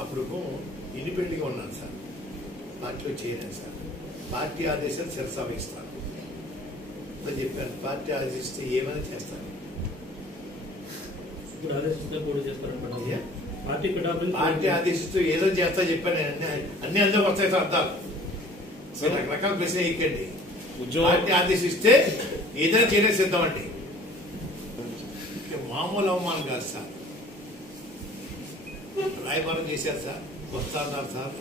అప్పుడు ఇండిపెండెంట్గా ఉన్నాను సార్, పార్టీలో చేయలేను సార్. పార్టీ ఆదేశాలు శిరసావహిస్తాను అని చెప్పాను. పార్టీ ఆదేశిస్తే ఏమైనా చేస్తాను. పార్టీ ఆదేశిస్తూ ఏదో చేస్తా చెప్పాను. అన్ని అందరూ వస్తాయి సార్ అర్థాలు. రకరకాల ప్రశ్న వేయకండి. పార్టీ ఆదేశిస్తే ఏదైనా చేయలేదు సిద్ధమండి. మామూలు అవమానం కాదు సార్. రాయబారం చేశారు సార్, వస్తాన్నారు సార్,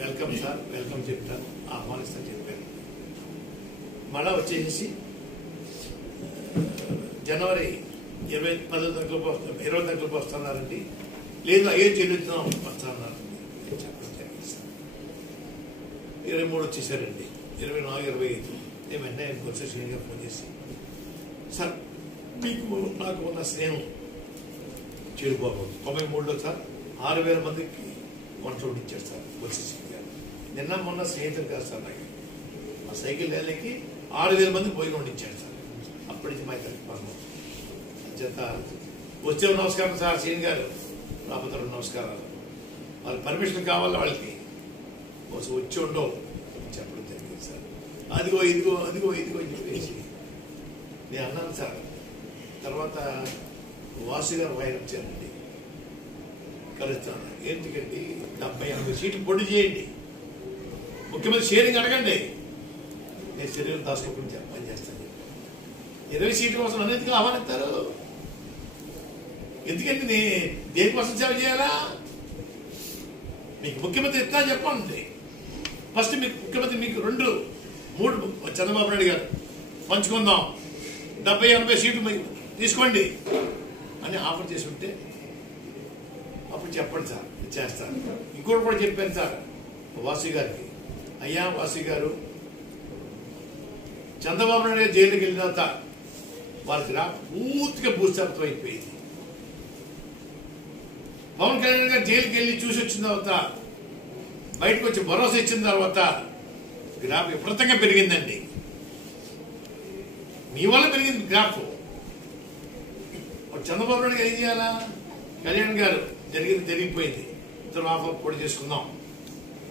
వెల్కమ్ సార్, వెల్కమ్ చెప్తాను, ఆహ్వానిస్తాను చెప్పాను. మళ్ళా వచ్చేసి జనవరి 20 తరగతిలోకి వస్తున్నారండి. లేదు అయ్యే చెల్లిస్తున్నాం వస్తున్నారు చెప్పడం జరిగింది సార్. 23 వచ్చేసారండి. 24, 25 నేను వెంటనే బొత్స శ్రీనిగా ఫోన్ చేసి, సార్ మీకు నాకు ఉన్న స్నేహం చెడిపోకూడదు. 93లో సార్ 6,000 మందికి వంట ఇచ్చారు సార్ బొత్స శ్రీని గారు. నిన్న మొన్న స్నేహితులు కాదు సార్ నాకు. ఆ సైకిల్ ర్యాలీకి 6,000 మందికి భోజనం ఇచ్చారు సార్. అప్పటి నుంచి మా కలిపాను చేత వచ్చే నమస్కారం సార్ శ్రీని గారు, రాబోతే నమస్కారాలు. వాళ్ళకి పర్మిషన్ కావాలి, వాళ్ళకి వచ్చి ఉండవు చెప్పడం జరిగింది సార్. అదిగో ఇదిగో అదిగో ఇదిగో అని చెప్పేసి నేను అన్నాను సార్. తర్వాత వాసు గారు ఆయన వచ్చారండి, కలుస్తాను. ఎందుకండి 70-80 సీట్లు పొడి చేయండి, ముఖ్యమంత్రి షేరింగ్ అడగండి, నేను శరీరం దాచుకోకుండా పని చేస్తాను. 20 సీట్ల కోసం అన్నింటికీ ఆహ్వానిస్తారు. ఎందుకంటే దేనికోసం సేవ చేయాలా? మీకు ముఖ్యమంత్రి ఎట్లా చెప్పండి. ఫస్ట్ మీకు ముఖ్యమంత్రి మీకు 2, 3 చంద్రబాబు నాయుడు గారు పంచుకుందాం, 70-80 సీట్లు మీకు తీసుకోండి అని ఆఫర్ చేసి ఉంటే అప్పుడు చెప్పండి సార్, చేస్తాను. ఇంకోటి కూడా చెప్పాను సార్ వాసు గారికి, అయ్యా వాసు గారు, చంద్రబాబు నాయుడు గారు జైలుకి వెళ్ళిన తర్వాత వాళ్ళకి పూర్తిగా భూస్థాపితం అయిపోయింది. పవన్ కళ్యాణ్ గారు జైలుకి వెళ్ళి చూసి వచ్చిన తర్వాత బయటకు వచ్చి భరోసా ఇచ్చిన తర్వాత గ్రాఫ్ విపరీతంగా పెరిగిందండి. మీ వల్ల పెరిగింది గ్రాఫ్. చంద్రబాబు నాయుడు గారు ఏం చేయాలా? కళ్యాణ్ గారు జరిగిపోయింది, ఇతను ఆఫర్ పొడి చేసుకుందాం,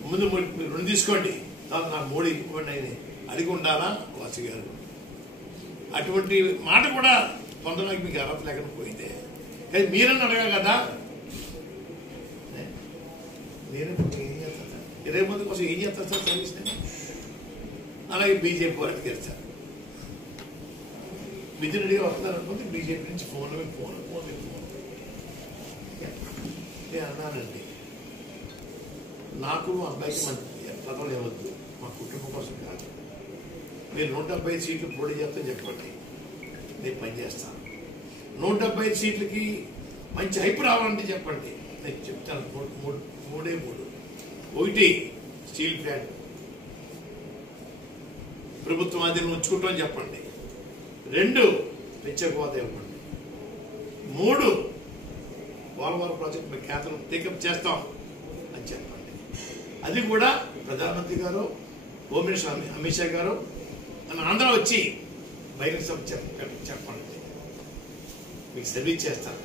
ముందు మీరు 2 తీసుకోండి, తర్వాత నాకు 3 ఇవ్వండి అని అడిగి ఉండాలా వాసు గారు? అటువంటి మాట కూడా పొందడానికి మీకు అర్హత లేకుండా పోయిందే. కానీ మీరన్నా అడగాలి కదా. నేను ఏం చేస్తాను సార్, 20 మంది కోసం ఏం చేస్తాను సార్ సర్వీస్? అలాగే బీజేపీ వారు అడిగారు సార్, మిథున్ రెడ్డి వస్తున్నారు అనుకుంటే బీజేపీ నుంచి ఫోన్ నేను అన్నానండి, నాకు అబ్బాయికి మంచి పదవులు ఇవ్వద్దు, మా కుటుంబం కోసం కాదు. మీరు 175 సీట్లు పోటీ చేస్తే చెప్పండి, నేను పనిచేస్తాను. 175 సీట్లకి మంచి హైప్ రావాలంటే చెప్పండి, నేను చెప్తాను. 3 ఒకటి స్టీల్ ప్లాంట్ ప్రభుత్వం ఆధీనంలో ఉంచుకుంటామని చెప్పండి. 2 ప్రత్యేక హోదా ఇవ్వండి. 3 పోలవరం ప్రాజెక్ట్ మీ కేంద్రం టేకప్ చేస్తాం అని చెప్పండి. అది కూడా ప్రధానమంత్రి గారు, హోమ్ మినిస్టర్ అమిత్ షా గారు మన ఆంధ్ర వచ్చి బహిరంగ సభ చెప్పండి, మీకు సర్వీస్ చేస్తాను.